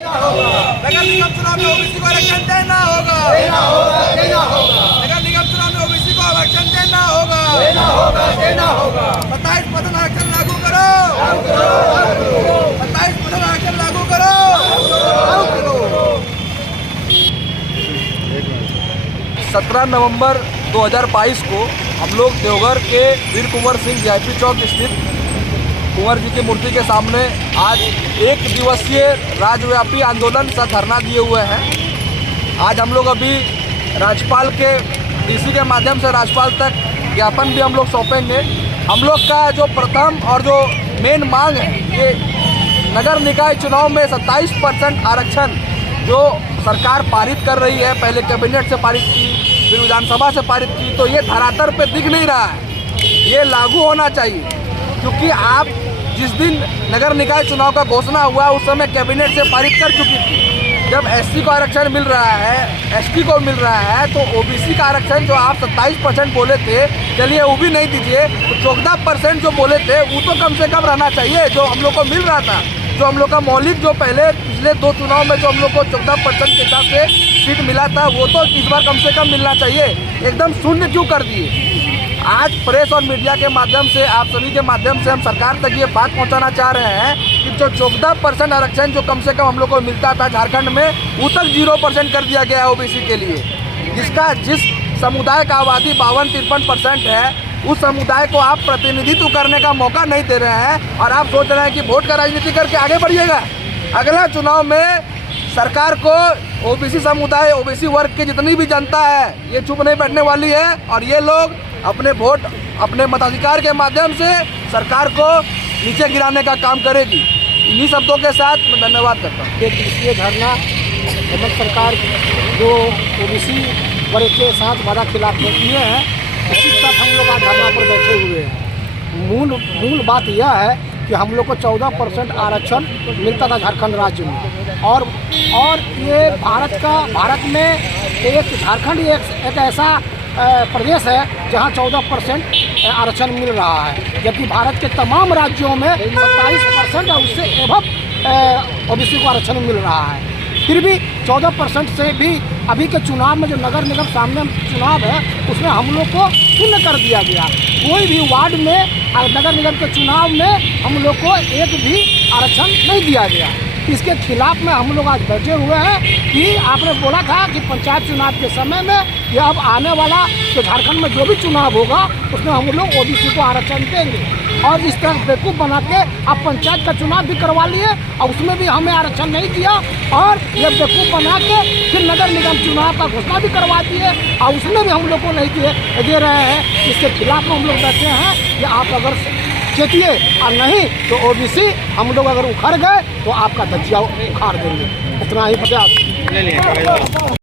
नगर निगम चुनाव में ओबीसी को आरक्षण देना होगा। नगर निगम चुनाव में ओबीसी को आरक्षण देना होगा। 27% आरक्षण लागू करो। 27% आरक्षण लागू करो। 17 नवंबर 2022 को हम लोग देवघर के वीर कुंवर सिंह वीआईपी चौक स्थित कुंवर जी की मूर्ति के सामने आज एक दिवसीय राज्यव्यापी आंदोलन सा धरना दिए हुए हैं। आज हम लोग अभी राज्यपाल के डीसी के माध्यम से राज्यपाल तक ज्ञापन भी हम लोग सौंपेंगे। हम लोग का जो प्रथम और जो मेन मांग है ये नगर निकाय चुनाव में 27% आरक्षण जो सरकार पारित कर रही है, पहले कैबिनेट से पारित की, फिर विधानसभा से पारित की, तो ये धरातल पे दिख नहीं रहा है। ये लागू होना चाहिए, क्योंकि आप जिस दिन नगर निकाय चुनाव का घोषणा हुआ उस समय कैबिनेट से पारित कर चुकी थी। जब एससी को आरक्षण मिल रहा है, एसटी को मिल रहा है, तो ओबीसी का आरक्षण जो आप 27% बोले थे, चलिए वो भी नहीं दीजिए, तो 14% जो बोले थे वो तो कम से कम रहना चाहिए, जो हम लोग को मिल रहा था। जो हम लोग का मौलिक जो पहले पिछले 2 चुनाव में जो हम लोग को 14% के हिसाब से सीट मिला था, वो तो इस बार कम से कम मिलना चाहिए। एकदम शून्य क्यों कर दिए? आज प्रेस और मीडिया के माध्यम से, आप सभी के माध्यम से हम सरकार तक ये बात पहुंचाना चाह रहे हैं कि जो 14% आरक्षण जो कम से कम हम लोग को मिलता था झारखंड में, वो तक 0% कर दिया गया है ओबीसी के लिए। जिस समुदाय का आबादी 52-53% है, उस समुदाय को आप प्रतिनिधित्व करने का मौका नहीं दे रहे हैं और आप सोच रहे हैं कि वोट का राजनीति करके आगे बढ़िएगा। अगला चुनाव में सरकार को ओबीसी समुदाय, ओबीसी वर्ग की जितनी भी जनता है, ये चुप नहीं बैठने वाली है और ये लोग अपने वोट, अपने मताधिकार के माध्यम से सरकार को नीचे गिराने का काम करेगी। इन्हीं शब्दों के साथ मैं धन्यवाद करता हूँ। एक दिवसीय धरना हेमंत सरकार जो ओबीसी वर्ग के साथ वादा खिलाफ किए हैं, उसी के साथ हम लोग आज धरना पर बैठे हुए हैं। मूल बात यह है कि हम लोग को 14% आरक्षण मिलता था झारखंड राज्य में, और ये भारत में एक झारखंड एक ऐसा प्रदेश है जहां 14% आरक्षण मिल रहा है, जबकि भारत के तमाम राज्यों में 27% और उससे एवं ओबीसी को आरक्षण मिल रहा है। फिर भी 14% से भी अभी के चुनाव में जो नगर निगम सामने चुनाव है, उसमें हम लोग को शून्य कर दिया गया। कोई भी वार्ड में नगर निगम के चुनाव में हम लोग को एक भी आरक्षण नहीं दिया गया। इसके खिलाफ में हम लोग आज बैठे हुए हैं कि आपने बोला था कि पंचायत चुनाव के समय में या अब आने वाला तो झारखंड में जो भी चुनाव होगा उसमें हम लोग ओबीसी को आरक्षण देंगे, और इस तरह बेवकूफ़ बना के आप पंचायत का चुनाव भी करवा लिए और उसमें भी हमें आरक्षण नहीं दिया, और ये बेवकूफ़ बना के फिर नगर निगम चुनाव का घोषणा भी करवा दिए और उसमें भी हम लोग को नहीं दे रहे हैं। इसके खिलाफ में हम लोग बैठे हैं कि आप अगर चेतिए और नहीं तो ओबीसी हम लोग अगर उखड़ गए तो आपका धज्जिया उखाड़ देंगे। इतना ही प्रयास।